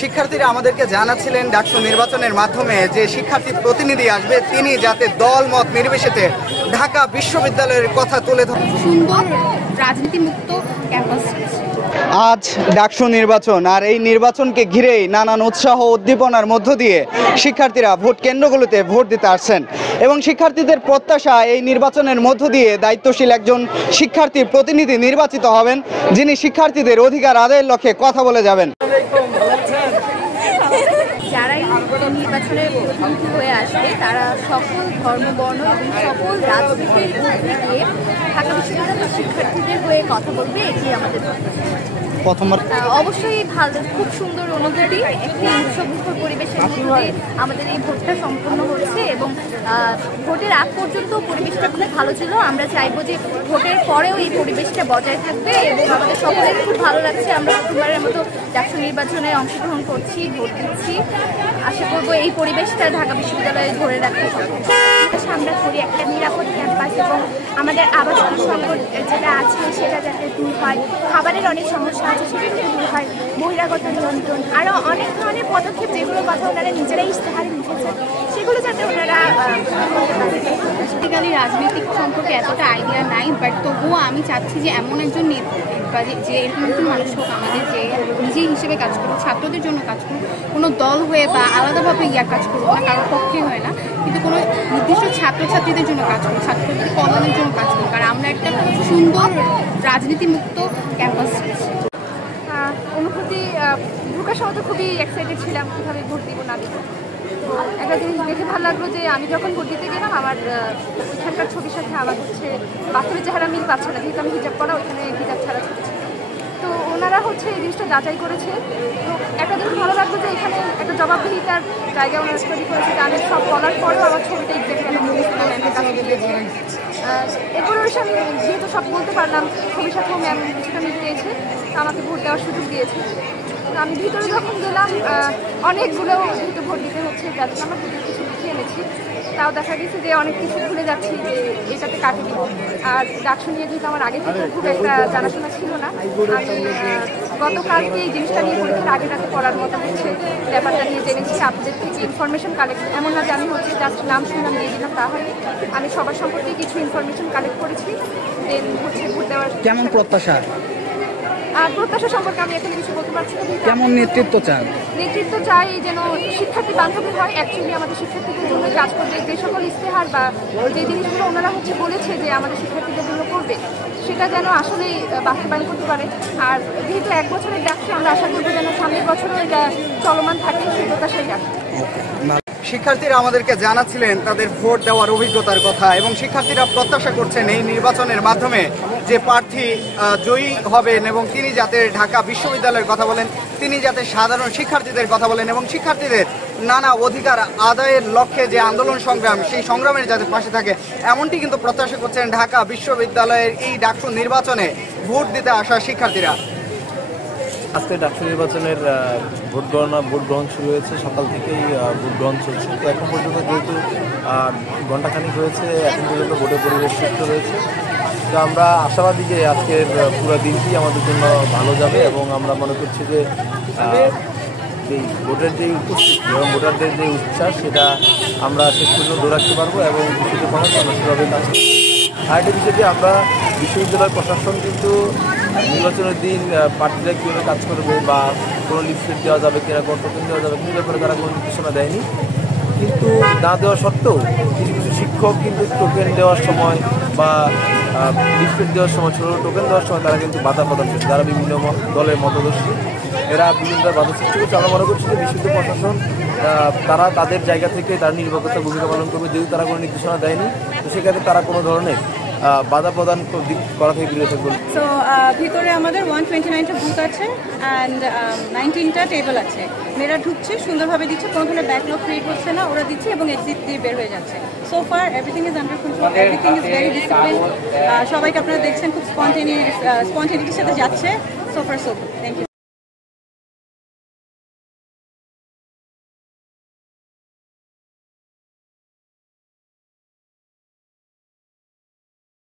শিক্ষার্থীরা আমাদেরকে জানাচ্ছিলেন ডাকসু নির্বাচনের মাধ্যমে যে শিক্ষার্থী প্রতিনিধি আসবে তিনি যাতে দল মত নির্বিশেষে ঢাকা বিশ্ববিদ্যালয়ের কথা তুলে ধরেন। সুন্দর রাজনীতিমুক্ত ক্যাম্পাস। আজ ডাকসু নির্বাচন, আর এই নির্বাচনকে ঘিরেই নানান উৎসাহ উদ্দীপনার মধ্য দিয়ে শিক্ষার্থীরা ভোট কেন্দ্রগুলোতে ভোট দিতে আসছেন এবং শিক্ষার্থীদের প্রত্যাশা এই নির্বাচনের মধ্য দিয়ে দায়িত্বশীল একজন শিক্ষার্থী প্রতিনিধি নির্বাচিত হবেন, যিনি শিক্ষার্থীদের অধিকার আদায়ের লক্ষ্যে কথা বলে যাবেন। যারাই নির্বাচনে প্রতিনিধি হয়ে আসবে তারা সকল ধর্ম বর্ণ এবং সকল রাজনীতির ঊর্ধ্বে গিয়ে ঢাকা বিশ্ববিদ্যালয়ের শিক্ষার্থীদের হয়ে কথা বলবে, এটি আমাদের অবশ্যই ভালো, খুব সুন্দর অনুভূতি। একটি উৎসবমুখর পরিবেশের মধ্যে আমাদের এই ভোটটা সম্পন্ন হচ্ছে এবং ভোটের আগ পর্যন্ত পরিবেশটা খুব ভালো ছিল। আমরা চাইবো যে ভোটের পরেও এই পরিবেশটা বজায় থাকবে এবং আমাদের সকলের খুব ভালো লাগছে। আমরা প্রথমবারের মতো ডাকসু নির্বাচনে অংশগ্রহণ করছি, ভোট দিচ্ছি। আশা করবো এই পরিবেশটা ঢাকা বিশ্ববিদ্যালয়ে ধরে রাখতে আমরা করি একটা নিরাপদ ক্যাম্পাস এবং আমাদের আবাসন সংকট যেটা আছে সেটা যাতে দূর হয়, খাবারের অনেক সমস্যা আছে সেটা দূর হয়, বহিরাগত নিয়ন্ত্রণ, আরও অনেক ধরনের পদক্ষেপ যেগুলো কথা ওনারা নিজেরাই ইশতেহারে লিখেছেন সেগুলো যাতে ওনারা বেসিক্যালি রাজনৈতিক সম্পর্কে এতটা আইডিয়া নাই, বাট তবুও আমি চাচ্ছি যে এমন একজন নেতা যে এরকম একজন মানুষ হোক আমাদের, যে নিজেই হিসেবে কাজ করুক, ছাত্রদের জন্য কাজ করুক, কোনো দল হয়ে বা আলাদাভাবে কাজ করুক না, কারোর পক্ষে হয় না, কিন্তু কোনো নির্দিষ্ট ছাত্রছাত্রীদের জন্য কাজ করুক, ছাত্রদের কল্যাণের জন্য কাজ করুক। আর আমরা একটা সুন্দর রাজনীতিমুক্ত ক্যাম্পাস। অনুভূতি ঢোকার সময় তো খুবই এক্সাইটেড ছিলাম কীভাবে ভোট দিব না দিব। তো একটা জিনিস দেখে ভালো লাগলো যে আমি যখন ভোট দিতে গেলাম আমার ওইখানকার ছবির সাথে আমার বাস্তবের চেহারা মিল পাচ্ছে না, যেহেতু আমি হিজাব করা, ওইখানে হিজাব ছাড়া ছবি ছিল। তো ওনারা এই জিনিসটা যাচাই করেছে। তো একটা জিনিস ভালো লাগলো যে এখানে একটা জবাবদিহিতার জায়গা ওনারা তৈরি করেছে, গানের সব বলার পরেও আমার ছবিটা এক্সাক্টলি আমি ম্যামের কাছে দিয়েছি। এরপরে আমি যেহেতু সব বলতে পারলাম, ছবির সাথেও ম্যাম কিছুটা মিল পেয়েছে, আমাকে ভোট দেওয়ার সুযোগ দিয়েছে। আমি ভিতরে যখন গেলাম অনেকগুলো যেহেতু ভোট দিতে হচ্ছে, যার জন্য আমরা কিছু লিখে এনেছি, তাও দেখা গেছে যে অনেক কিছু ভুলে যাচ্ছি যে এটাতে কাটে দিব। আর ডাকসু নিয়ে যেহেতু আমার আগে থেকে খুব একটা জানাশোনা ছিল না, আমি গতকালকে এই জিনিসটা নিয়ে পরীক্ষার আগে রাতে পড়ার মতো ব্যাপারটা নিয়ে জেনেছি। আপনাদের থেকে ইনফরমেশন কালেক্ট, এমন না যে আমি জাস্ট নাম শুনলাম দিয়ে দিলাম, তা হয়নি। আমি সবার সম্পর্কে কিছু ইনফরমেশন কালেক্ট করেছি, দেন ভোট দেওয়ার কেমন প্রত্যাশা। আর প্রত্যাশা সম্পর্কে আমি এখন কিছু বলতে পারছি না। কেমন নেতৃত্ব চান? নেতৃত্ব চাই যেন শিক্ষার্থী বান্ধবী হয়, অ্যাকচুয়ালি আমাদের শিক্ষার্থীদের জন্য কাজ করবে, যে সকল ইশতেহার বা যে জিনিসগুলো ওনারা বলেছে যে আমাদের শিক্ষার্থীদের জন্য করবে, সেটা যেন আসলেই বাস্তবায়ন করতে পারে। আর যেহেতু 1 বছরের ডাকছে, আমরা আশা করবো যেন সামনের বছরও এটা চলমান থাকে, সেই প্রত্যাশাই রাখবে। শিক্ষার্থীরা আমাদেরকে জানাচ্ছিলেন তাদের ভোট দেওয়ার অভিজ্ঞতার কথা এবং শিক্ষার্থীরা প্রত্যাশা করছেন এই নির্বাচনের মাধ্যমে যে প্রার্থী জয়ী হবেন এবং তিনি যাতে ঢাকা বিশ্ববিদ্যালয়ের কথা বলেন, তিনি যাতে সাধারণ শিক্ষার্থীদের কথা বলেন এবং শিক্ষার্থীদের নানা অধিকার আদায়ের লক্ষ্যে যে আন্দোলন সংগ্রাম, সেই সংগ্রামের যাতে পাশে থাকে, এমনটি কিন্তু প্রত্যাশা করছেন ঢাকা বিশ্ববিদ্যালয়ের এই ডাকসু নির্বাচনে ভোট দিতে আসা শিক্ষার্থীরা। আজকে ডাকসু নির্বাচনের ভোট গ্রহণ শুরু হয়েছে, সকাল থেকেই ভোট গ্রহণ চলছে। তো এখন পর্যন্ত যেহেতু ঘণ্টাখানিক হয়েছে, এখন পর্যন্ত ভোটের পরিবেশ সুস্থ রয়েছে। তো আমরা আশাবাদী যে আজকের পুরো দিনটি আমাদের জন্য ভালো যাবে এবং আমরা মনে করছি যে এই ভোটের যে উপস্থিতি এবং ভোটারদের যে উচ্ছ্বাস, সেটা আমরা শেষ পর্যন্ত ধরে রাখতে পারবো এবং বিষয়টি মানুষ সেভাবে কাজ করবো। আরেকটি বিষয়টি, আমরা বিশ্ববিদ্যালয় প্রশাসন কিন্তু নির্বাচনের দিন প্রার্থীরা কীভাবে কাজ করবে বা কোনো লিফলেট দেওয়া যাবে কিনা, টোকেন দেওয়া যাবে কিনা, ব্যাপারে তারা কোনো নির্দেশনা দেয়নি। কিন্তু না দেওয়া সত্ত্বেও কিছু কিছু শিক্ষক কিন্তু টোকেন দেওয়ার সময় বা লিফলেট দেওয়ার সময়, ছোটো টোকেন দেওয়ার সময় তারা কিন্তু বাধা প্রদান করছে। যারা বিভিন্ন দলের মতদর্শী, এরা বিভিন্ন বাধা সৃষ্টি করছে। আমরা মনে করছি যে বিশ্ববিদ্যালয় প্রশাসন তারা তাদের জায়গা থেকে তার নিরাপত্তা ভূমিকা পালন করবে, যেহেতু তারা কোনো নির্দেশনা দেয়নি। তো সেক্ষেত্রে তারা কোনো ধরনের বাধা প্রদান করা থেকে বিরত থাকবে। সো ভিতরে আমাদের 129টা বুথ আছে অ্যান্ড 19টা টেবল আছে। মেয়েরা ঢুকছে, সুন্দরভাবে দিচ্ছে, কোনো ধরনের ব্যাকলগ ক্রিয়েট হচ্ছে না, ওরা দিচ্ছে এবং এক্সিট দিয়ে বের হয়ে যাচ্ছে। So far everything is under control, everything is very discipline. সবাইকে আপনারা দেখছেন খুব স্পন্টেনিটির সাথে যাচ্ছে। So far so good. Thank you.